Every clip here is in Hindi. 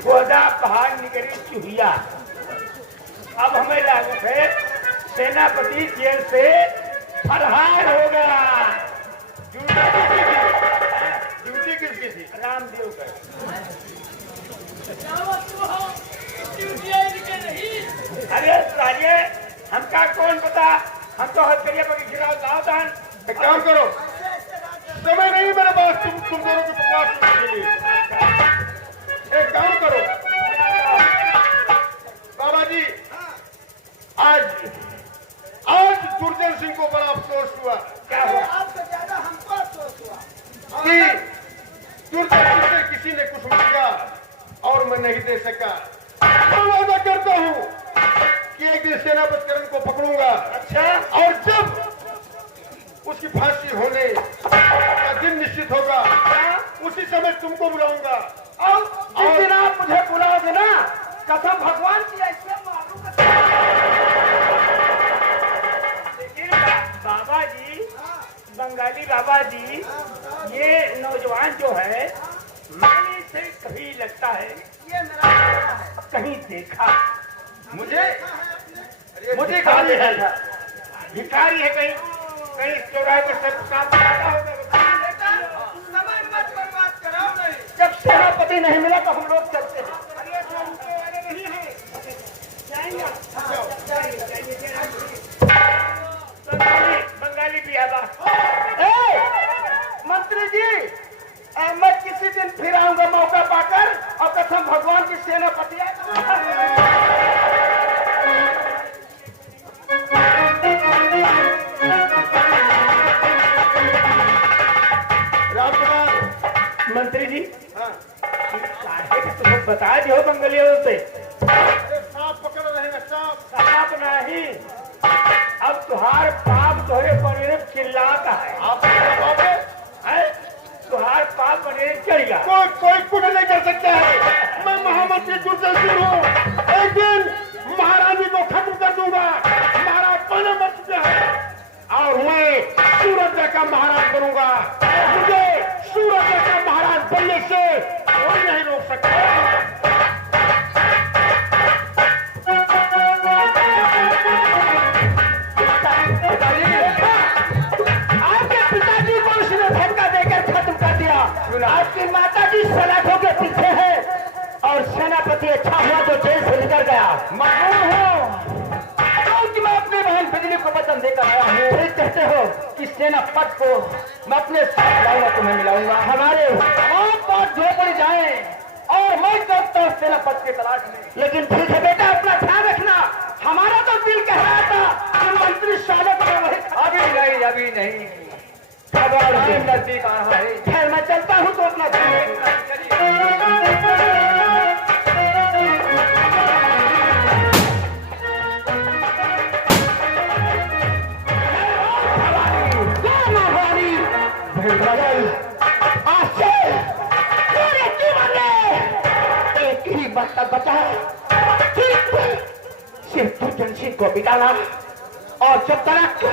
गोदा पहाड़ निकली चूहिया। अब हमें लागत है सेनापति जेल से फरहार हो गया। ड्यूटी किसकी थी? रामदेव का। अरे राजे हमका कौन पता, हम तो हथकरिया पर खिलाफ सावधान। एक काम करो, समय नहीं मेरे पास तुम दोनों की बकवास सुनने के लिए। एक काम करो बाबा जी, आज दुर्जन सिंह को बड़ा अफसोस हुआ। क्या हुआ? आपसे ज्यादा हमको अफसोस हुआ कि दुर्जन सिंह से किसी ने कुछ किया और मैं नहीं दे सका। मैं वादा करता हूँ कि एक दिन सेनापति करण को पकड़ूंगा। अच्छा, और जब उसकी फांसी होने का दिन निश्चित होगा उसी समय तुमको बुलाऊंगा। और जिस दिन आप मुझे बुलाओगे ना, कसम भगवान की ऐसे मालूम। लेकिन बाबा जी, बंगाली बाबा जी, ये नौजवान जो है मैंने इसे कहीं लगता है ये मेरा बेटा है। कहीं देखा। मुझे कहा देखा था? भिखारी है कहीं कहीं चौराहे पर सब काम करता होगा। बेटा समय मत बर्बाद कराओ नहीं। जब सेनापति नहीं मिला तो हम लोग चलते हैं। अरे तो रुकने वाले नहीं हैं। जाएंगे बंगाली भी आवा। मंत्री जी, मैं किसी दिन फिर आऊंगा मौका पाकर, और कसम भगवान की सेनापति राजकुमार। मंत्री जी, हाँ। काहे कि तुम बता दियो बंगालियों से अरे सांप पकड़ रहे हैं, सांप। साफ नहीं। अब तुहार पाप तोहरे बने चिल्लाता है। आप बाप है? हैं? तुहार पाप बने चढ़ गया। कोई कुछ नहीं कर सकता है। मैं महामंत्री दुर्जन सिंह हूँ। एक दिन महारानी को खत्म कर दूंगा। महाराज बने मर चुके हैं और मैं सूरज का महाराज बनूंगा। मुझे सूरज का महाराज बनने से कोई नहीं रोक सकता। आपके पिताजी को उसने धक्का देकर खत्म कर दिया। आपकी माता जी सलाखों के पीछे है और सेनापति अच्छा हुआ जो जेल से निकल गया। मजबूर हूँ क्योंकि मैं अपनी बहन बिजली को वचन देकर आया हूँ। फिर कहते हो कि सेनापति को मैं अपने साथ लाऊंगा, तुम्हें मिलाऊंगा। हमारे आप बात झोपड़ी जाए और मैं करता हूँ सेनापति की तलाश में। लेकिन ठीक है बेटा, अपना ध्यान रखना। हमारा तो दिल कह रहा था कि मंत्री स्वागत में वही। अभी नहीं नजदीक आ रहा है। खैर मैं चलता हूँ तो अपना एक ही बच्चा बचा सिर्फ दुर्जन सिंह को बिताना। और जब तक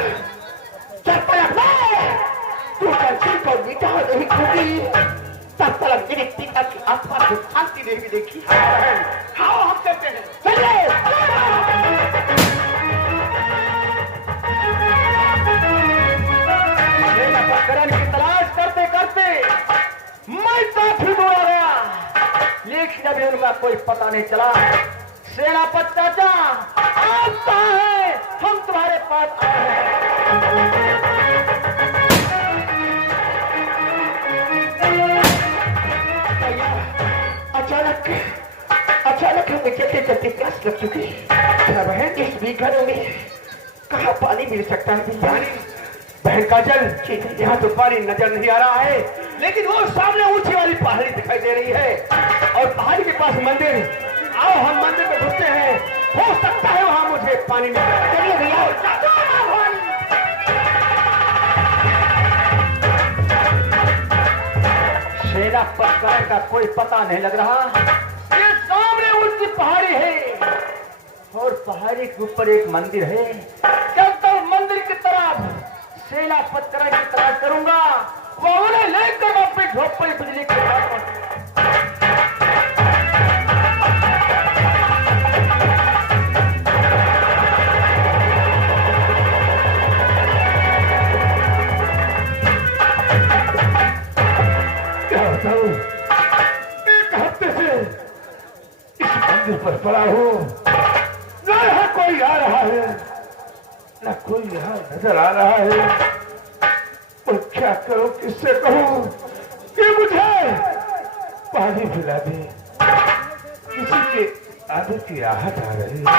दुर्जन सिंह को बिता नहीं होगी तब तक मेरे पिता की आत्मा को शांति नहीं मिलेगी। हाँ हम करते हैं, चलिए। करण की तलाश करते करते मैं काफी दूर आ गया, लेकिन अभी उनका कोई पता नहीं चला। सेनापति चाचा, आप कहाँ हैं? हम तुम्हारे पास आए हैं। अचानक हमें चलते चलते प्यास लग चुकी है। इस बीघरों में कहाँ पानी मिल सकता है? पानी बहन का जल, यहाँ तो पानी नजर नहीं आ रहा है, लेकिन वो सामने ऊंची वाली पहाड़ी दिखाई दे रही है और पहाड़ी के पास मंदिर। आओ हम मंदिर में घुसते हैं, हो सकता है वहां मुझे पानी मिल जाए। चलिए भैया। सेनापति का कोई पता नहीं लग रहा। ये सामने ऊंची पहाड़ी है और पहाड़ी के ऊपर एक मंदिर है। जब तक मंदिर की तरफ सेनापति की तलाश करूंगा, वो उन्हें लेकर मैं अपनी झोपड़ी बिजली के पर पड़ा हूँ, न यहाँ कोई आ रहा है, न कोई यहाँ नजर आ रहा है। और क्या करूं, किससे कहूं कि मुझे पानी पिला दे। किसी के आने की आहट आ रही है।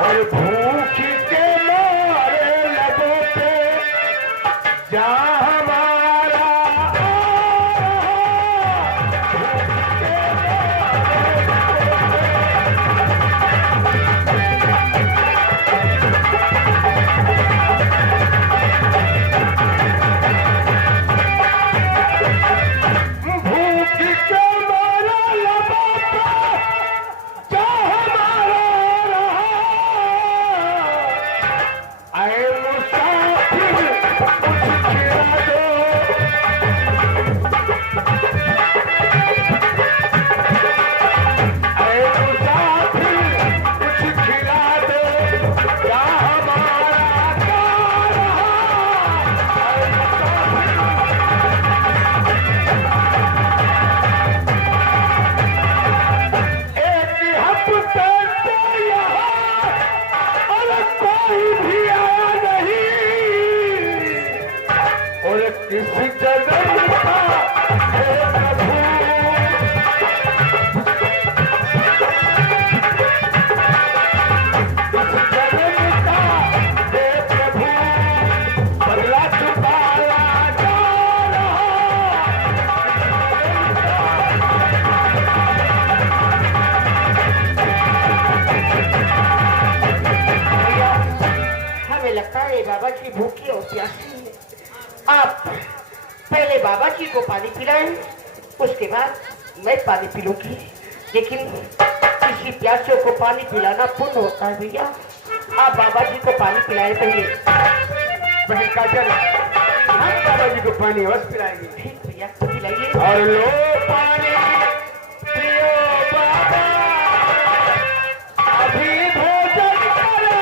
और भूख के मारे लबों पे जहाँ हमारा भूख के मारे लबों पे जहाँ हमारा रहा। आए मुसाफिर कुछ खिला दो। आए मुसाफिर कुछ खिला दो, क्या हमारा क्या रहा। आए मुसाफिर एक हफ्ते से यहाँ और कोई भी आया नहीं। और किस जन्म का है प्रभु, किस जन्म का है प्रभु, बदला चुकाया जा रहा। हमें लगता है बाबा जी भूखी और प्यासी है। आप पहले बाबा जी को पानी पिलाएं, उसके बाद मैं पानी पी लूंगी। लेकिन किसी प्यासे को पानी पिलाना पुण्य होता है भैया। आप बाबा जी को पानी पिलाएं पहले। बहन काजल, हम बाबा जी को पानी अवश्य पिलाएंगे। ठीक भैया, तो पिलाइए। और लो पानी पियो बाबा, अभी भोजन करो।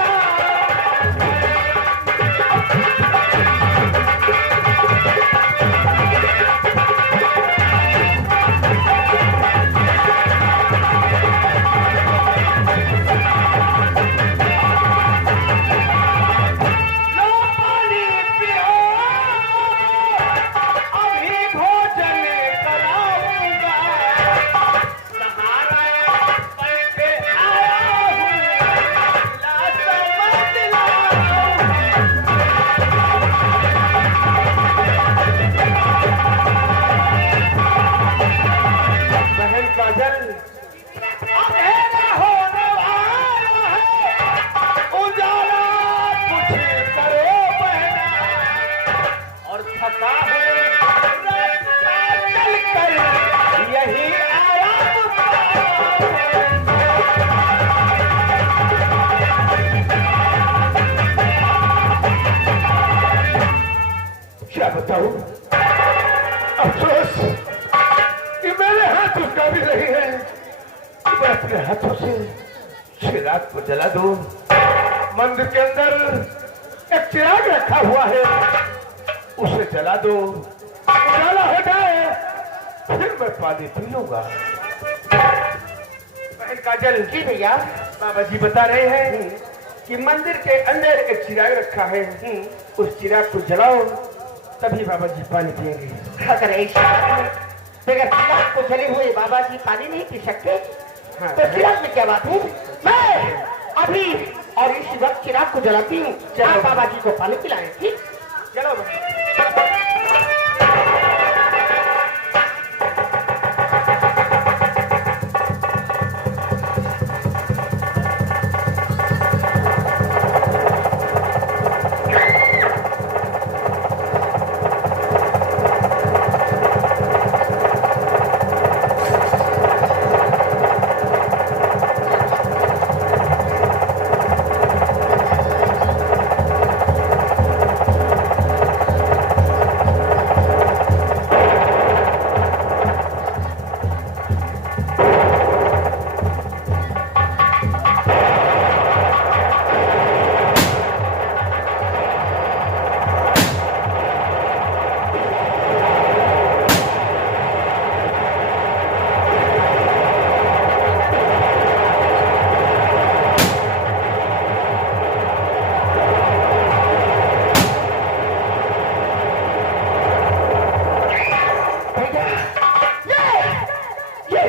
लो पानी पियो, अभी भोजन कराऊंगा। सहारा करके आया हूँ, लाश मत लाऊं। बहन काजल, अंधेरा होने वाला है, उजाला कुछ करो बहना। और थका हुए रास्ता चलकर यही आराम पाऊं। क्या बताऊं, अफसोस कि मेरे हाथ उसका भी नहीं है। मैं अपने हाथों से चिराग को जला दूं। मंदिर के अंदर एक चिराग रखा हुआ है, उसे जला दो, उजाला हो जाए, फिर मैं पानी पी लूंगा। बहन काजल जी भैया। बाबा जी बता रहे हैं कि मंदिर के अंदर एक चिराग रखा है, उस चिराग को जलाओ, तभी बाबा जी पानी पिएंगे। अगर ऐसा है, बगैर चिराग को जले हुए बाबा जी पानी नहीं पी सकते, हाँ, तो चिराग में क्या बात है। मैं अभी और इस वक्त चिराग को जलाती हूँ। आप बाबा जी को पानी पिलाएं, ठीक। चलो बहन।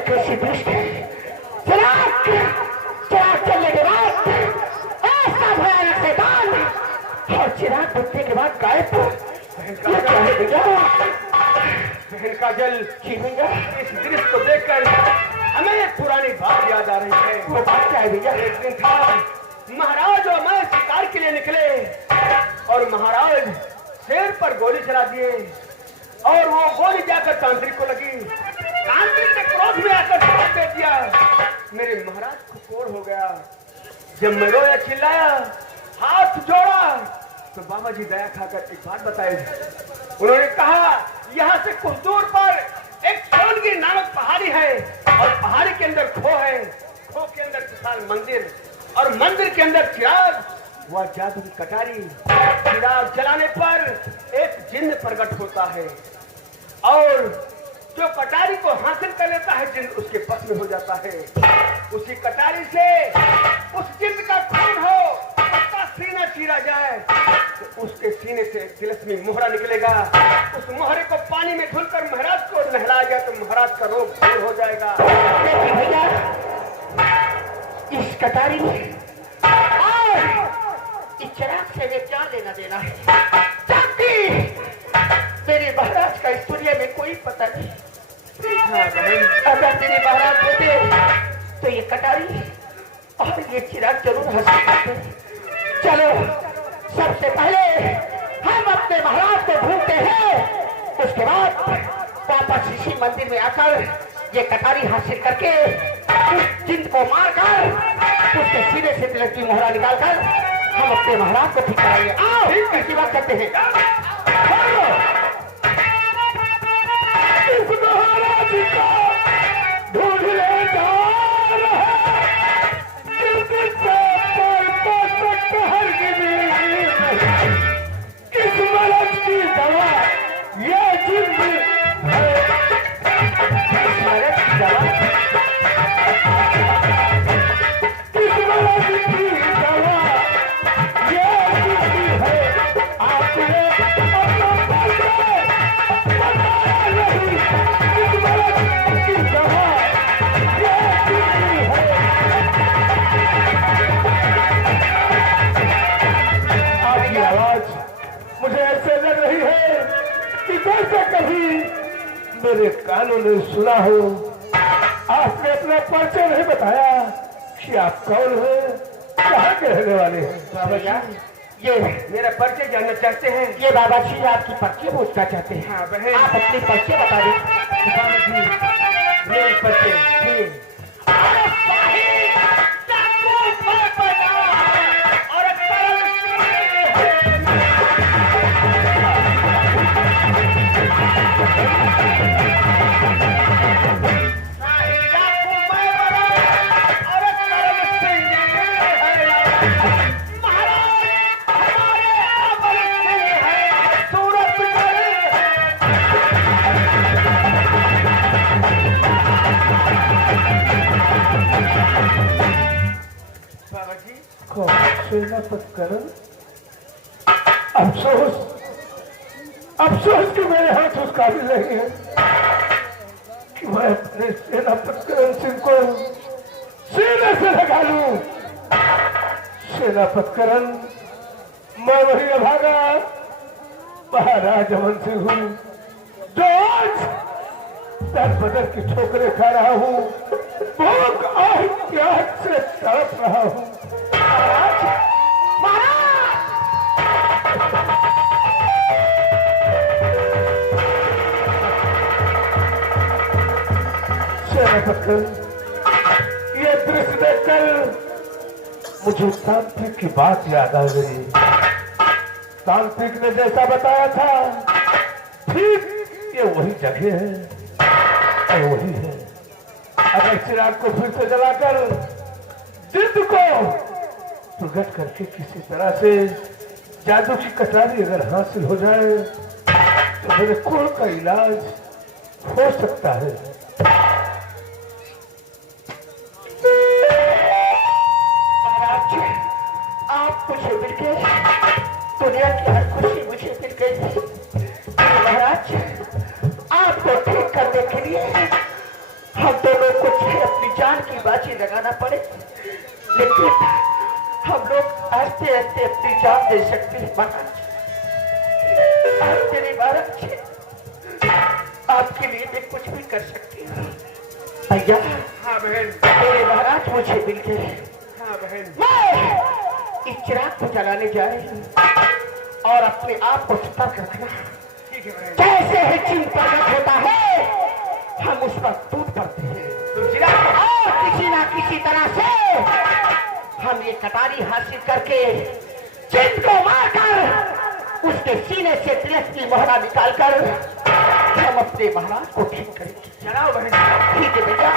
कैसी दृष्ट है। चिराग चिराग चलने के बाद ऐसा भयानक शैतान और चिराग बुझने के बाद गायब। ये क्या है भैया? बहन काजल, जी भैया, इस दृश्य को देखकर हमें एक पुरानी बात याद आ रही है। वो बात क्या है भैया? एक दिन था, महाराज और मैं शिकार के लिए निकले और महाराज शेर पर गोली चला दिए और वो गोली जाकर तांत्रिक को लगी। तांत्रिक ने क्रोध में आकर जवाब दे दिया। मेरे महाराज को कोड़ हो गया। जब मैं रोया चिल्लाया, हाथ जोड़ा, तो बाबा जी दया खाकर एक बात बताई। उन्होंने कहा, यहाँ से कुछ दूर पर एक सोनगिर नामक पहाड़ी है और पहाड़ी के अंदर खो है। खो के अंदर विशाल मंदिर और मंदिर के अंदर चिराग, वह जादू की कटारी। चिराग जलाने पर एक जिन्न प्रकट होता है और जो कटारी को हासिल कर लेता है जिन्न उसके बस में हो जाता है। उसी कटारी से उस जिन्न का खून हो, उसका सीना चीरा जाए तो उसके सीने से तिलस्मी मोहरा निकलेगा। उस मोहरे को पानी में धुलकर महाराज को नहलाया जाए तो महाराज का रोग दूर हो जाएगा। देखिए भैया, इस कटारी में इस चिराग से वे क्या लेना देना है? मेरे महाराज का इस दुनिया में कोई पता नहीं। अगर मेरे महाराज होते तो ये कटारी और ये चिराग जरूर हासिल करते। चलो सबसे पहले हम अपने महाराज को ढूंढते हैं, उसके बाद वापस इसी मंदिर में आकर ये कटारी हासिल करके उस जिन्न को मारकर उसके सीने से तिलक की मोहरा निकालकर हम अपने महाराज को ठीक कराएंगे। आओ ऐसी बात करते हैं। इस महाराज को ढूंढने जा किस मरज की दवा ये जिन्न है। किस मरज की दवा, किस मरज की दवा ये जिन्न है। आपने अपना बताया नहीं, किस मरज की दवा ये जिन्न है। आपकी आवाज मुझे ऐसे लग रही है कि जैसे कभी मेरे कानों ने सुना हो। आपने अपना परिचय नहीं बताया कि आप कौन हैं, कहाँ के रहने वाले हैं? बाबा जी, ये मेरा परिचय जानना चाहते हैं। ये बाबा जी आपकी परिचय पूछना चाहते हैं। हाँ बहन, आप अपनी परिचय बता दें। बाबा जी मेरे परिचय सेनापतिकरण। अफसोस अफसोस कि मेरे हाथ उस काबिल नहीं है कि मैं अपने सेनापतिकरण सिंह को सीने से लगा लूं। सेनापतिकरण, मैं वही अभागा महाराज अमन सिंह हूँ जो आज दर बदर की ठोकरें खा रहा हूँ, भूख और प्यास से तड़प रहा हूँ। ये दृश्य देखकर मुझे तांत्रिक की बात याद आ गई। तांत्रिक ने जैसा बताया था ठीक ये वही जगह है और वही है। अगर चिराग को फिर से जलाकर जिद्द को प्रकट करके किसी तरह से जादू की कटारी अगर हासिल हो जाए तो मेरे कुल का इलाज हो सकता है। आप मुझे मिल गए, दुनिया की हर खुशी मुझे मिल गई। महाराज, आपको ठीक करने के लिए हम दोनों कुछ अपनी जान की बाजी लगाना पड़े, लेकिन हम लोग आस्ते आस्ते अपनी जान दे सकते हैं। महाराज तेरी बारत से आपके लिए मैं कुछ भी कर सकती हूँ। भैया हाँ बहन, मेरे महाराज मुझे मिल गए। हाँ बहन, मैं इस चिराग को जलाने जा रही हूँ और अपने आप को सतर्क रखना। ठीक है बहन। कैसे ही चिन्ह प्रकट होता है हम उस पर टूट पड़ते हैं। तो चिराग और किसी ना किसी तरह से हम ये कटारी हासिल करके चिन्ह को मारकर उसके सीने से तिलक की मोहरा निकालकर हम अपने महाराज को ठीक करेंगे। चलाओ बहन। ठीक है भैया।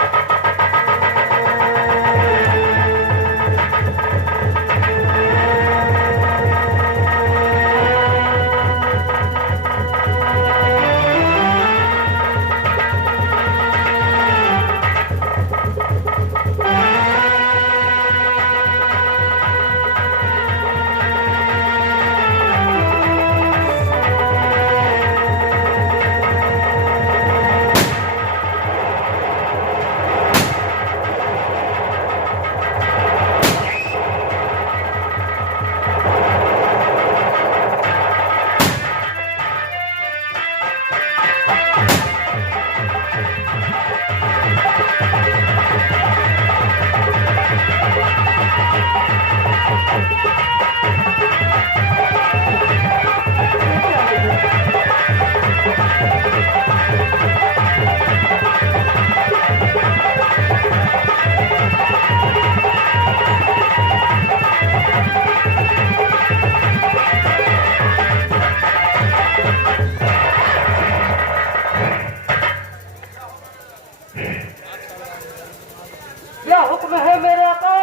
क्या हुक्म है मेरे आका?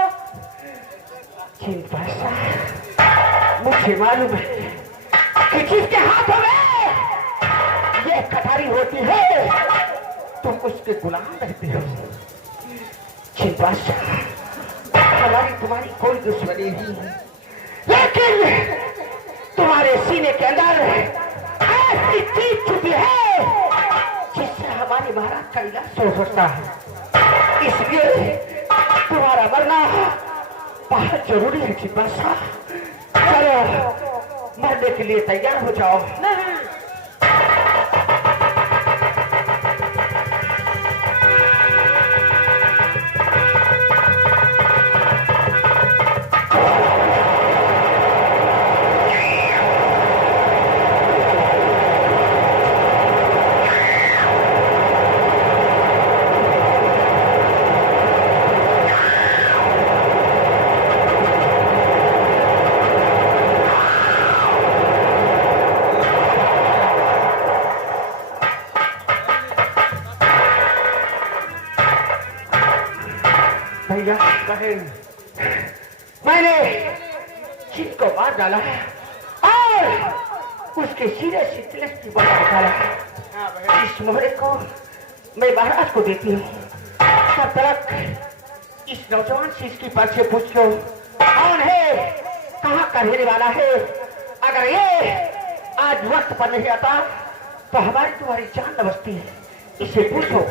मुझे मालूम है कि जिसके हाथों में ये कटारी होती है तुम उसके गुलाम रहते हो। हमारी तुम्हारी कोई दुश्मनी नहीं है, लेकिन तुम्हारे सीने के अंदर ऐसी चीज छुपी है जिससे हमारे महाराज का इलाज हो सकता है। इसलिए तुम्हारा मरना बहुत जरूरी है। चिंपाशा, चलो मरने के लिए तैयार हो जाओ। नहीं भैया, बहन, मैंने चित को मार डाला और उसके सिरे से तिलक की बना डाला। हाँ बहन, इस मोहरे को मैं महाराज को देती हूँ। तब तक इस नौजवान से इसकी पर्चे पूछ लो कौन है, कहाँ का रहने वाला है। अगर ये आज वक्त पर नहीं आता तो हमारी तुम्हारी जान न बचती है। इसे पूछो।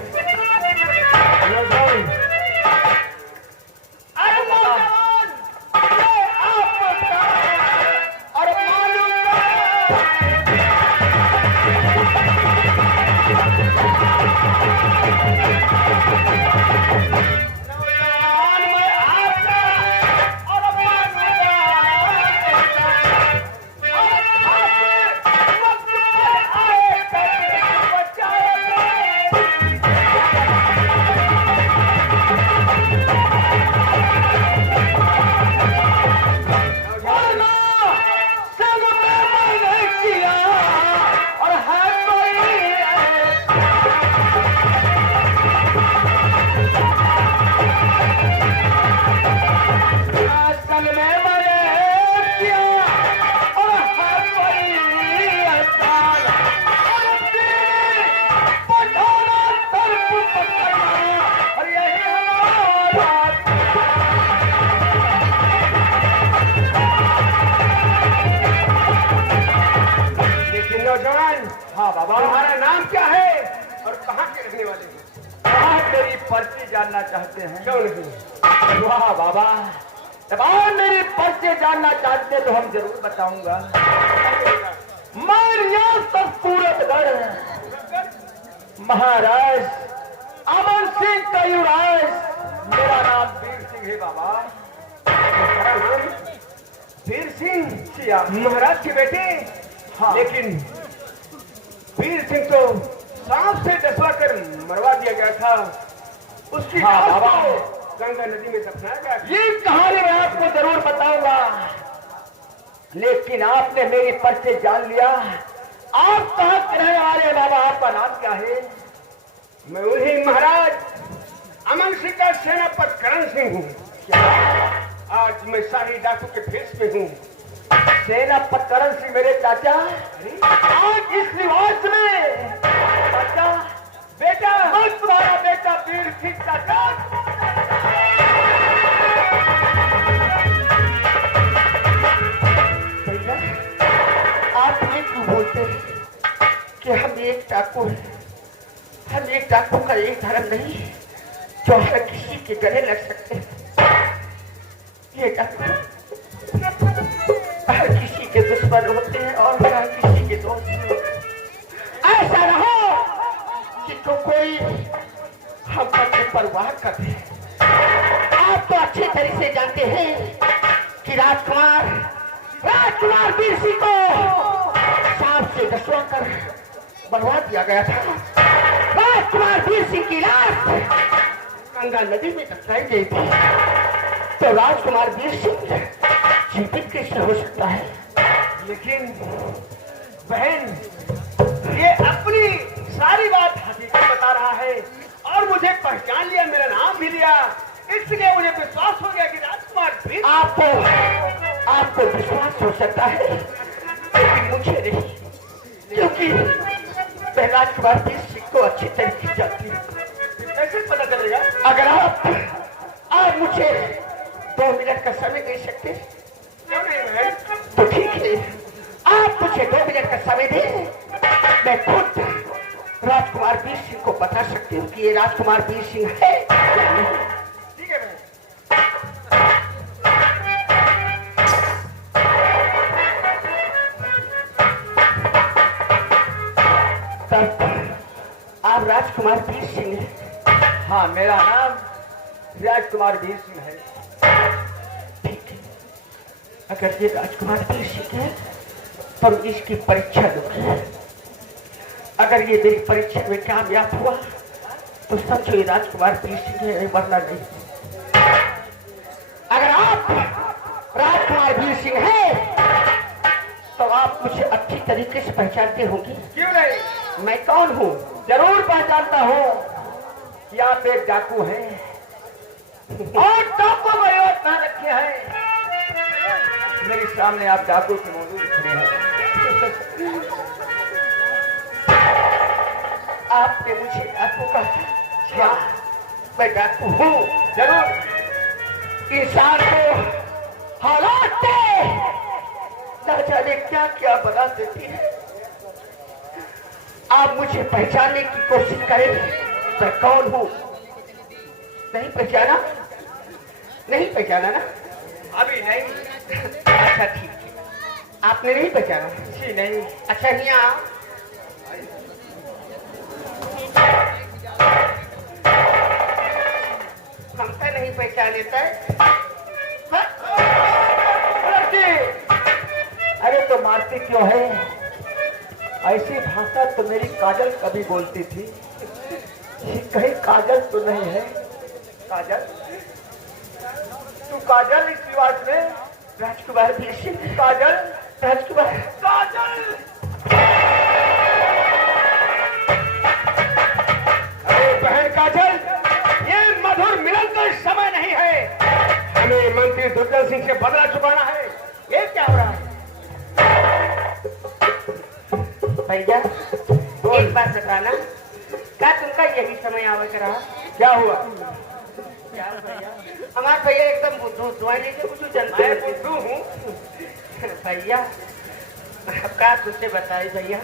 नौजवान, हाँ बाबा, तुम्हारा नाम क्या है और कहाँ के रहने वाले हो? आज मेरी पर्ची जानना चाहते हैं? क्यों नहीं? वाह बाबा, जब आप मेरी पर्ची जानना चाहते हैं तो हम जरूर बताऊंगा। मैं रियासत सूरतगढ़ महाराज अमर सिंह का युवराज, मेरा नाम वीर सिंह है बाबा। वीर सिंह सिया महाराज के बेटे? हाँ। लेकिन वीर सिंह तो सांप से डसवा कर मरवा दिया गया था, उसकी हाँ, लाश बाबा। को गंगा नदी में दफनाया गया। ये कहानी मैं आपको जरूर बताऊंगा, लेकिन आपने मेरी पर्ची जान लिया। आप कहाँ के रहने वाले हैं बाबा? आपका नाम क्या है? मैं वही महाराज अमन सिंह का सेनापति करण सिंह हूँ। आज मैं शाही डाकू के भेष में हूँ। सेनापति करण सिंह मेरे चाचा, आज इस निवास में चाचा बेटा, मैं तुम्हारा बेटा वीर सिंह चाचा। भैया, आप ये क्यों बोलते हैं कि हम एक डाकू हैं? हम एक डाकू का एक धर्म नहीं जो हर किसी के गले लग सकते हैं। ये डाकू हर किसी के दुश्मन होते हैं और हर किसी के दोस्त भी होते हैं। ऐसा ना हो कि तो कोई हम पर परवाह करे। आप तो अच्छे तरह से जानते हैं कि राजकुमार वीर सिंह को सांप से डसवा कर मरवा दिया गया था। राजकुमार वीर सिंह की लाश गंगा नदी में दफनाई गई थी, तो राजकुमार वीर सिंह जीवित कैसे हो सकता है? लेकिन बहन, ये अपनी सारी बात हकीकत बता रहा है और मुझे पहचान लिया, मेरा नाम भी लिया, इसलिए मुझे विश्वास हो गया कि राजकुमार वीर। आपको विश्वास हो सकता है, लेकिन मुझे नहीं, क्योंकि मैं राजकुमार वीर सिंह को अच्छी तरीके से जानती हूँ। कैसे पता चलेगा? अगर आप मुझे 2 मिनट का समय दे सकते हैं क्यों नहीं बहन? तो ठीक है, आप मुझे 2 मिनट का समय दें, मैं खुद राजकुमार वीर सिंह को बता सकती हूँ कि ये राजकुमार वीर सिंह है या नहीं। ठीक है बहन। तब आप राजकुमार वीर सिंह हैं? हाँ, मेरा नाम राजकुमार वीर सिंह है। ठीक है, अगर ये राजकुमार वीर सिंह है तो इसकी परीक्षा लूंगी। अगर ये मेरी परीक्षा में कामयाब हुआ तो समझो ये राजकुमार वीर सिंह है, वरना नहीं। अगर आप राजकुमार वीर सिंह है तो आप मुझे अच्छी तरीके से पहचानते होंगे। क्यों नहीं? मैं कौन हूँ? जरूर पहचानता हूँ कि आप एक डाकू हैं और डाकू का योग कहाँ रखे हैं। मेरे सामने आप डाकू के मौजूद खड़े हैं। आपने मुझे डाकू का क्या? मैं डाकू हूँ जरूर। इंसान को हालात न जाने क्या क्या बना देती है। आप मुझे पहचानने की कोशिश करें, मैं कौन हूँ? नहीं पहचाना? नहीं पहचाना ना? अभी नहीं। अच्छा ठीक है, आपने नहीं पहचाना? जी नहीं। अच्छा नहीं आओ। हमसे नहीं पहचान लेता है। अरे तो मारती क्यों है? ऐसी भाषा तो मेरी काजल कभी बोलती थी। कहीं काजल तो नहीं है? काजल, तू काजल इस रिवाज में? राजकुमार वीर सिंह काजल, राजकुमार काजल। अरे बहन काजल, ये मधुर मिलन का समय नहीं है। हमें मंत्री दुर्जन सिंह से बदला चुकाना है। ये क्या हो रहा है? भैया एक बात बताना, क्या तुमका यही समय आवे कर रहा? क्या हुआ? क्या भैया? हमारे भैया एकदम बुद्धू दुआई लेके कुछ जनता मैं बुद्धू हूँ? भैया अब क्या तुझसे बताई भैया?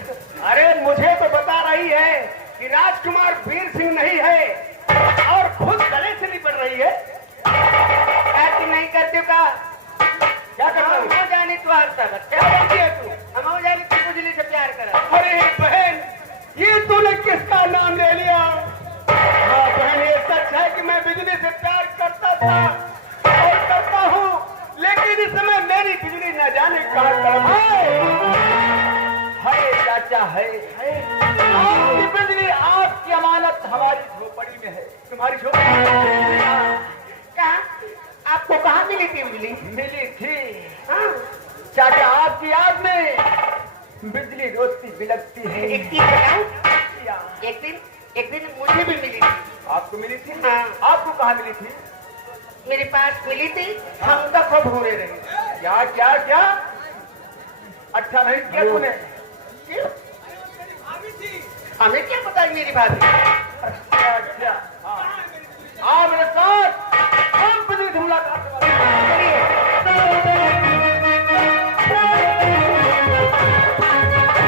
अरे मुझे तो बता रही है कि राजकुमार वीर सिंह नहीं है और मारता था, क्या बोलती है तू? हम हो जाएंगे तू बिजली से प्यार करा। अरे बहन, ये तूने किसका नाम ले लिया? हाँ बहन, ये सच है कि मैं बिजली से प्यार करता था और करता हूँ, लेकिन इस समय मेरी बिजली न जाने कहाँ कदम है चाचा है, आपकी बिजली आपकी अमानत हमारी झोपड़ी में है। तुम्हारी झोपड़ी कहाँ? आपको कहाँ मिली थी बिजली? मिली थी चाचा, आपकी याद में बिजली रोती बिलकती है। एक चीज बताऊं, एक दिन मुझे भी मिली थी। आपको मिली थी? हाँ। आपको कहाँ मिली थी? मेरे पास मिली थी, हम तो खूब घूरे रहे। क्या क्या क्या? अच्छा नहीं किया तूने? हमें क्या पता मेरी भाभी?